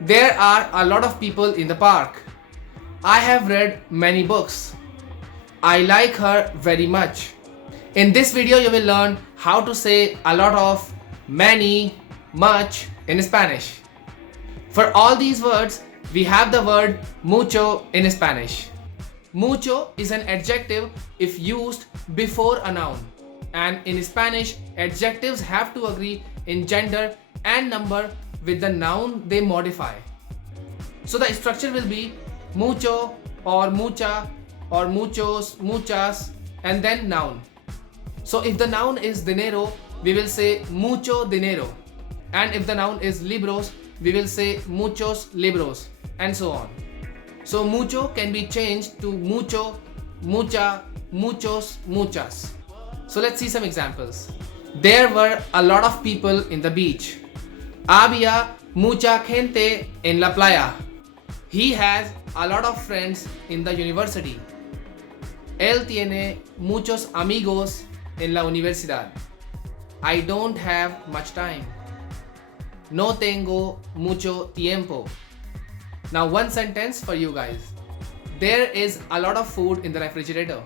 There are a lot of people in the park. I have read many books. I like her very much. In this video, you will learn how to say a lot of, many, much in Spanish. For all these words, we have the word mucho in Spanish. Mucho is an adjective if used before a noun. And in Spanish, adjectives have to agree in gender and number with the noun they modify. So the structure will be mucho or mucha or muchos, muchas, and then noun. So if the noun is dinero, we will say mucho dinero. And if the noun is libros, we will say muchos libros, and so on. So mucho can be changed to mucho, mucha, muchos, muchas. So let's see some examples. There were a lot of people in the beach. Había mucha gente en la playa. He has a lot of friends in the university. Él tiene muchos amigos en la universidad. I don't have much time. No tengo mucho tiempo. Now one sentence for you guys. There is a lot of food in the refrigerator.